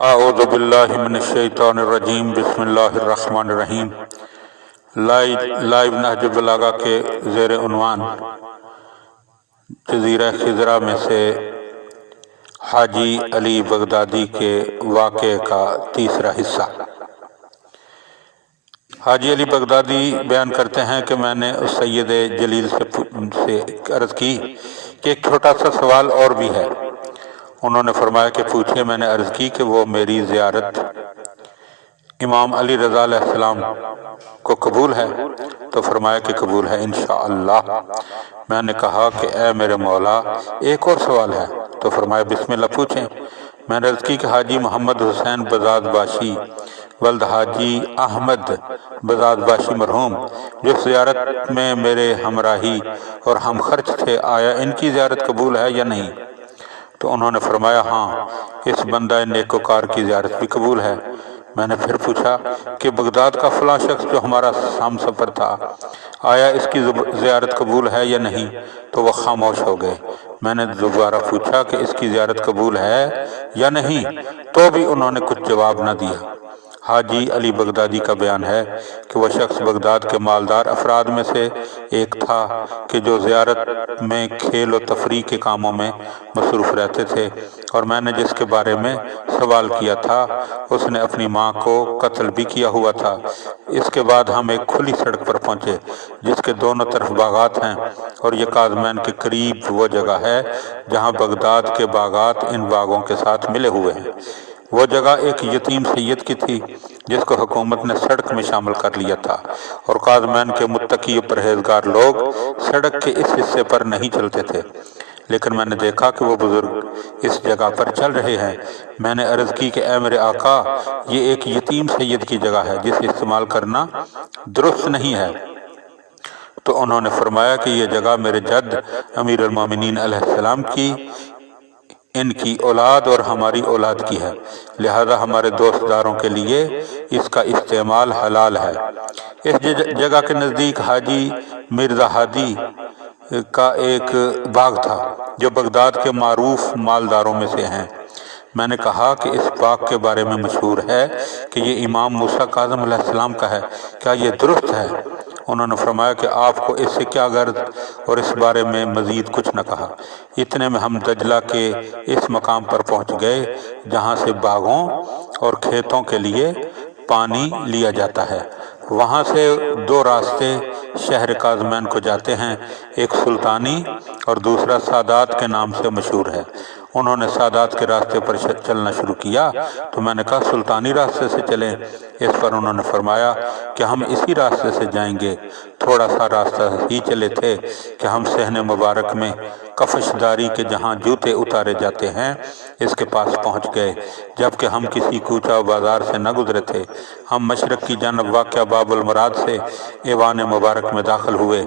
اعوذ باللہ من الشیطان الرجیم بسم اللہ الرحمن الرحیم۔ لائیو نہج البلاغہ کے زیر عنوان جزیرہ خضرہ میں سے حاجی علی بغدادی کے واقعے کا تیسرا حصہ۔ حاجی علی بغدادی بیان کرتے ہیں کہ میں نے اس سید جلیل سے عرض کی کہ ایک چھوٹا سا سوال اور بھی ہے۔ انہوں نے فرمایا کہ پوچھے۔ میں نے عرض کی کہ وہ میری زیارت امام علی رضا علیہ السلام کو قبول ہے؟ تو فرمایا کہ قبول ہے انشاءاللہ۔ میں نے کہا کہ اے میرے مولا، ایک اور سوال ہے۔ تو فرمایا بسم اللہ پوچھیں۔ میں نے عرض کی کہ حاجی محمد حسین بزاد باشی ولد حاجی احمد بزاد باشی مرحوم جس زیارت میں میرے ہمراہی اور ہم خرچ تھے، آیا ان کی زیارت قبول ہے یا نہیں؟ تو انہوں نے فرمایا ہاں، اس بندہ نیکوکار کی زیارت بھی قبول ہے۔ میں نے پھر پوچھا کہ بغداد کا فلاں شخص جو ہمارا ہم سفر تھا، آیا اس کی زیارت قبول ہے یا نہیں؟ تو وہ خاموش ہو گئے۔ میں نے دوبارہ پوچھا کہ اس کی زیارت قبول ہے یا نہیں، تو بھی انہوں نے کچھ جواب نہ دیا۔ حاجی علی بغدادی کا بیان ہے کہ وہ شخص بغداد کے مالدار افراد میں سے ایک تھا کہ جو زیارت میں کھیل و تفریح کے کاموں میں مصروف رہتے تھے، اور میں نے جس کے بارے میں سوال کیا تھا اس نے اپنی ماں کو قتل بھی کیا ہوا تھا۔ اس کے بعد ہم ایک کھلی سڑک پر پہنچے جس کے دونوں طرف باغات ہیں، اور یہ کاظمین کے قریب وہ جگہ ہے جہاں بغداد کے باغات ان باغوں کے ساتھ ملے ہوئے ہیں۔ وہ جگہ ایک یتیم سید کی تھی جس کو حکومت نے سڑک میں شامل کر لیا تھا، اور کاظمین کے متقی و پرہیزگار لوگ سڑک کے اس حصے پر نہیں چلتے تھے، لیکن میں نے دیکھا کہ وہ بزرگ اس جگہ پر چل رہے ہیں۔ میں نے عرض کی کہ اے میرے آقا، یہ ایک یتیم سید کی جگہ ہے جسے استعمال کرنا درست نہیں ہے۔ تو انہوں نے فرمایا کہ یہ جگہ میرے جد امیر المومنین علیہ السلام کی، ان کی اولاد اور ہماری اولاد کی ہے، لہذا ہمارے دوست داروں کے لیے اس کا استعمال حلال ہے۔ اس جگہ کے نزدیک حاجی مرزا ہادی کا ایک باغ تھا جو بغداد کے معروف مالداروں میں سے ہیں۔ میں نے کہا کہ اس باغ کے بارے میں مشہور ہے کہ یہ امام موسیٰ کاظم علیہ السلام کا ہے، کیا یہ درست ہے؟ انہوں نے فرمایا کہ آپ کو اس سے کیا غرض، اور اس بارے میں مزید کچھ نہ کہا۔ اتنے میں ہم دجلہ کے اس مقام پر پہنچ گئے جہاں سے باغوں اور کھیتوں کے لیے پانی لیا جاتا ہے۔ وہاں سے دو راستے شہر کاظمین کو جاتے ہیں، ایک سلطانی اور دوسرا سادات کے نام سے مشہور ہے۔ انہوں نے سادات کے راستے پر چلنا شروع کیا تو میں نے کہا سلطانی راستے سے چلیں۔ اس پر انہوں نے فرمایا کہ ہم اسی راستے سے جائیں گے۔ تھوڑا سا راستہ ہی چلے تھے کہ ہم صحن مبارک میں کفش داری کے جہاں جوتے اتارے جاتے ہیں اس کے پاس پہنچ گئے، جبکہ ہم کسی کوچہ و بازار سے نہ گزرے تھے۔ ہم مشرق کی جانب واقع باب المراد سے ایوان مبارک میں داخل ہوئے۔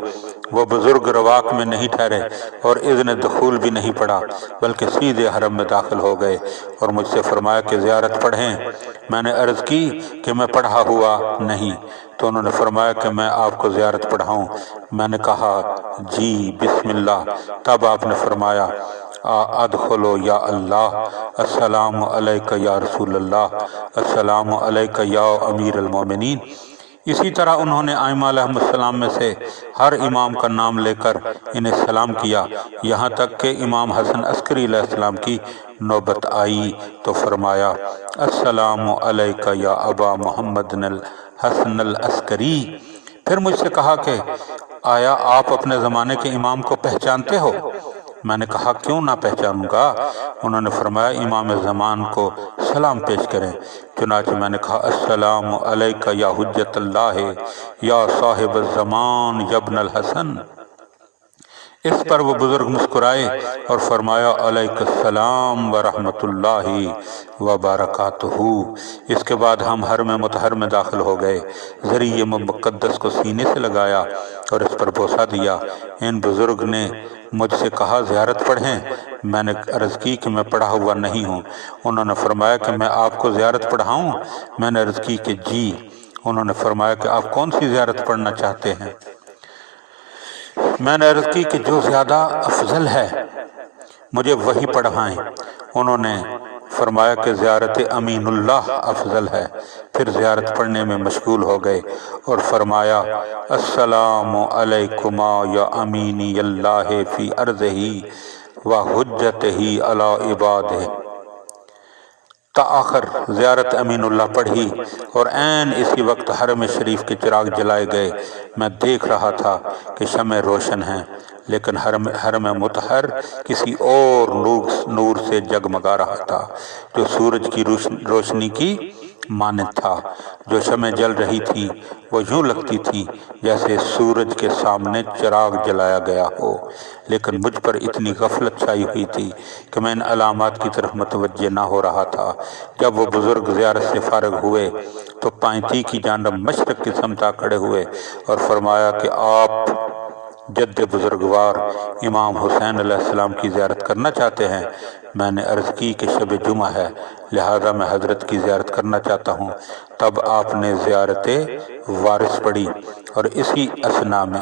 وہ بزرگ رواق میں نہیں ٹھہرے اور اذن دخول بھی نہیں پڑا، بلکہ سیدھے حرم میں داخل ہو گئے اور مجھ سے فرمایا کہ زیارت پڑھیں۔ میں نے عرض کی کہ میں پڑھا ہوا نہیں، تو انہوں نے فرمایا کہ میں آپ کو زیارت پڑھاؤں۔ میں نے کہا جی بسم اللہ۔ تب آپ نے فرمایا ادخلو یا اللہ، السلام علیکہ یا رسول اللہ، السلام علیکہ یا امیر المومنین۔ اسی طرح انہوں نے ائمہ علیہم السلام میں سے ہر امام کا نام لے کر انہیں سلام کیا، یہاں تک کہ امام حسن عسکری علیہ السلام کی نوبت آئی تو فرمایا السلام علیکہ یا ابا محمد الحسن العسکری۔ پھر مجھ سے کہا کہ آیا آپ اپنے زمانے کے امام کو پہچانتے ہو؟ میں نے کہا کیوں نہ پہچانوں گا؟ انہوں نے فرمایا امام زمان کو سلام پیش کریں۔ چنانچہ میں نے کہا السلام علیکہ یا حجت اللہ یا صاحب الزمان یا ابن الحسن۔ اس پر وہ بزرگ مسکرائے اور فرمایا علیکہ السلام ورحمۃ اللہ وبرکاتہ۔ اس کے بعد ہم حرم مطہر میں داخل ہو گئے، ذریعہ مقدس کو سینے سے لگایا اور اس پر بوسہ دیا۔ ان بزرگ نے مجھ سے کہا زیارت پڑھیں۔ میں نے عرض کی کہ میں پڑھا ہوا نہیں ہوں۔ انہوں نے فرمایا کہ میں آپ کو زیارت پڑھاؤں؟ میں نے عرض کی کہ جی۔ انہوں نے فرمایا کہ آپ کون سی زیارت پڑھنا چاہتے ہیں؟ میں نے عرض کی کہ جو زیادہ افضل ہے مجھے وہی پڑھائیں۔ انہوں نے فرمایا کہ زیارت امین اللہ افضل ہے۔ پھر زیارت پڑھنے میں مشغول ہو گئے اور فرمایا السلام علیکما یا امینی اللہ فی ارضہ و حجتہ علی عبادہ۔ تاخر زیارت امین اللہ پڑھی اور عین اسی وقت حرم شریف کے چراغ جلائے گئے۔ میں دیکھ رہا تھا کہ شمع روشن ہیں، لیکن حرم مطہر کسی اور نور سے جگمگا رہا تھا جو سورج کی روشنی کی مانند تھا۔ جو شمع جل رہی تھی وہ یوں لگتی تھی جیسے سورج کے سامنے چراغ جلایا گیا ہو، لیکن مجھ پر اتنی غفلت چھائی ہوئی تھی کہ میں ان علامات کی طرف متوجہ نہ ہو رہا تھا۔ جب وہ بزرگ زیارت سے فارغ ہوئے تو پائنتی کی جانب مشرق کی سمت آ کھڑے ہوئے اور فرمایا کہ آپ جد بزرگوار امام حسین علیہ السلام کی زیارت کرنا چاہتے ہیں؟ میں نے عرض کی کہ شب جمعہ ہے، لہذا میں حضرت کی زیارت کرنا چاہتا ہوں۔ تب آپ نے زیارت وارث پڑھی اور اسی اثنا میں